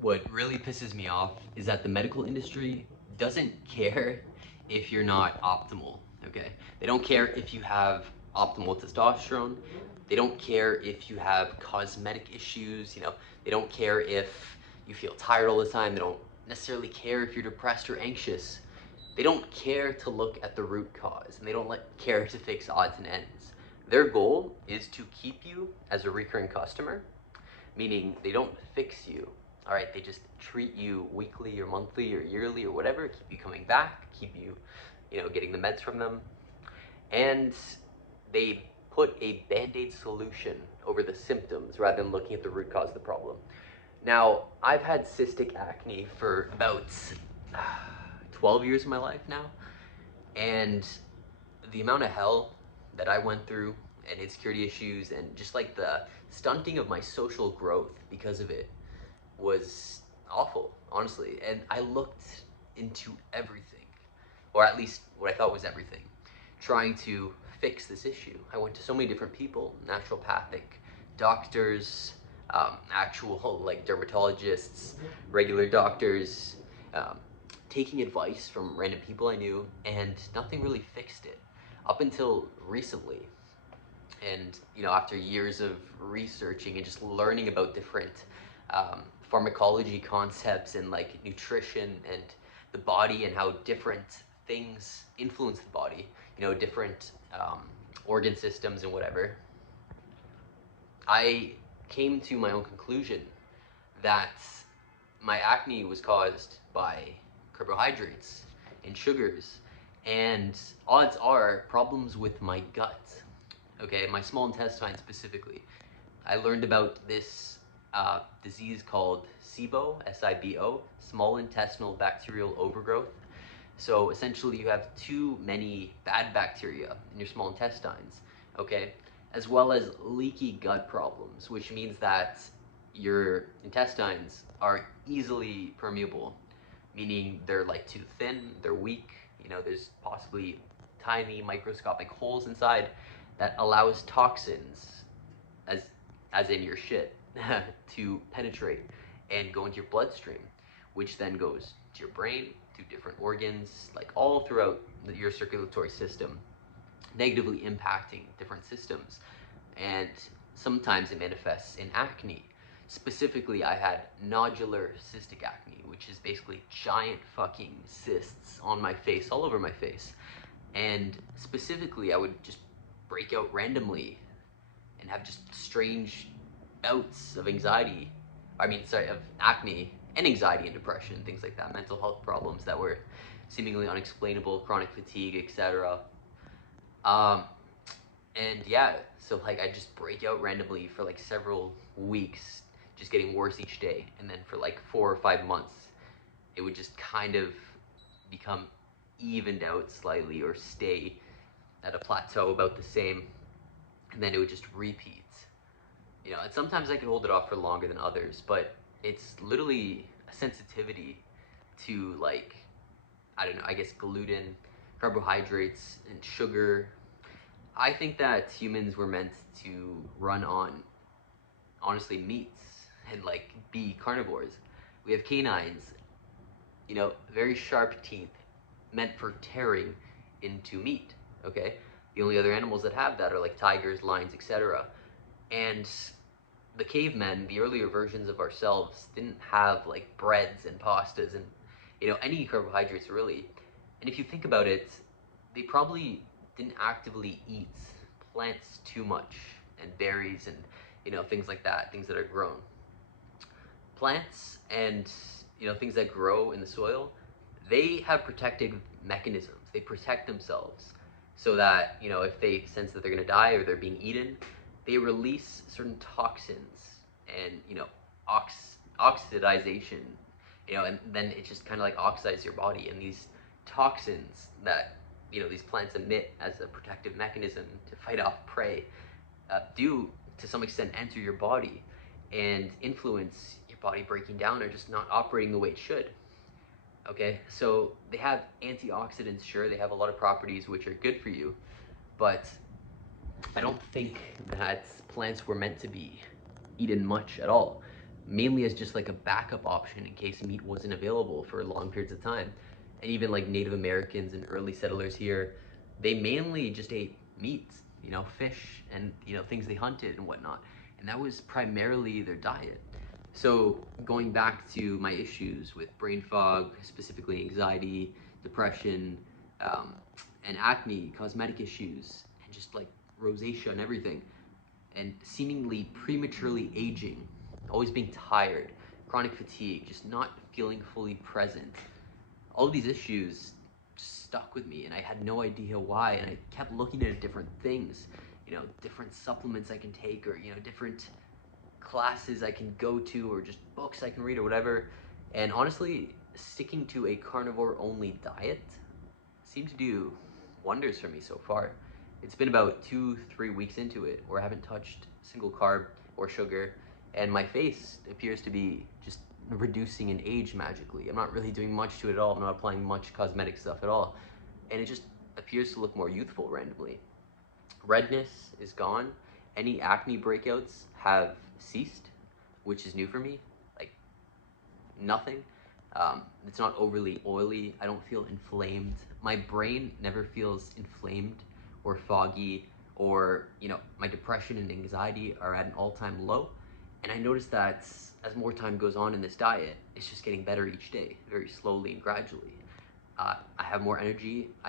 What really pisses me off is that the medical industry doesn't care if you're not optimal, okay? They don't care if you have optimal testosterone. They don't care if you have cosmetic issues, they don't care if you feel tired all the time. They don't necessarily care if you're depressed or anxious. They don't care to look at the root cause, and they don't care to fix odds and ends. Their goal is to keep you as a recurring customer, meaning they don't fix you. All right, they just treat you weekly or monthly or yearly or whatever, keep you coming back, keep you, getting the meds from them. And they put a band-aid solution over the symptoms rather than looking at the root cause of the problem. Now, I've had cystic acne for about 12 years of my life now, and the amount of hell that I went through and insecurity issues and just like the stunting of my social growth because of it was awful, honestly. And I looked into everything, or at least what I thought was everything, trying to fix this issue. I went to so many different people, naturopathic, doctors, actual like dermatologists, regular doctors, um, taking advice from random people I knew, and nothing really fixed it up until recently. And after years of researching and just learning about different pharmacology concepts and like nutrition and the body and how different things influence the body, different organ systems and whatever, I came to my own conclusion that my acne was caused by carbohydrates and sugars, and odds are problems with my gut, okay, my small intestine specifically. I learned about this disease called SIBO, S-I-B-O, small intestinal bacterial overgrowth. So essentially you have too many bad bacteria in your small intestines, okay, as well as leaky gut problems, which means that your intestines are easily permeable, meaning they're like too thin, they're weak, there's possibly tiny microscopic holes inside that allows toxins, as as in your shit, to penetrate and go into your bloodstream, which then goes to your brain, to different organs, like all throughout your circulatory system, negatively impacting different systems. And sometimes it manifests in acne. Specifically, I had nodular cystic acne, which is basically giant fucking cysts on my face, all over my face. And specifically, I would just break out randomly and have just strange bouts of anxiety. Of acne and anxiety and depression, things like that, mental health problems that were seemingly unexplainable, chronic fatigue, etc. Um, and yeah, so like I just break out randomly for like several weeks, just getting worse each day, and then for like 4 or 5 months, it would just kind of become evened out slightly or stay at a plateau about the same, and then it would just repeat. And sometimes I can hold it off for longer than others, but it's literally a sensitivity to, like, I don't know, I guess gluten, carbohydrates, and sugar. I think that humans were meant to run on, honestly, meats and like be carnivores. We have canines, very sharp teeth meant for tearing into meat, okay? The only other animals that have that are like tigers, lions, etc. And the cavemen, the earlier versions of ourselves, didn't have like breads and pastas and any carbohydrates really. And if you think about it, they probably didn't actively eat plants too much and berries and things like that, things that are grown. Plants and things that grow in the soil, they have protective mechanisms. They protect themselves so that if they sense that they're going to die or they're being eaten, they release certain toxins and oxidization, and then it just kind of like oxidizes your body, and these toxins that these plants emit as a protective mechanism to fight off prey do to some extent enter your body and influence your body breaking down or just not operating the way it should. Okay, so they have antioxidants, sure, they have a lot of properties which are good for you, but I don't think that plants were meant to be eaten much at all. mainly as just like a backup option in case meat wasn't available for long periods of time. And even like Native Americans and early settlers here, they mainly just ate meat, you know, fish and, you know, things they hunted and whatnot. And that was primarily their diet. So going back to my issues with brain fog, specifically anxiety, depression, um, and acne, cosmetic issues, and just like rosacea and everything, and seemingly prematurely aging, always being tired, chronic fatigue, just not feeling fully present. All of these issues stuck with me, and I had no idea why. And I kept looking at different things, you know, different supplements I can take, or, you know, different classes I can go to, or just books I can read, or whatever. And honestly, sticking to a carnivore only diet seemed to do wonders for me so far. It's been about 2-3 weeks into it where I haven't touched a single carb or sugar, and my face appears to be just reducing in age magically. I'm not really doing much to it at all. I'm not applying much cosmetic stuff at all, and it just appears to look more youthful randomly. Redness is gone. Any acne breakouts have ceased, which is new for me. Like, nothing. It's not overly oily. I don't feel inflamed. My brain never feels inflamed or foggy, or, you know, my depression and anxiety are at an all-time low. And I noticed that as more time goes on in this diet, it's just getting better each day, very slowly and gradually. I have more energy. I can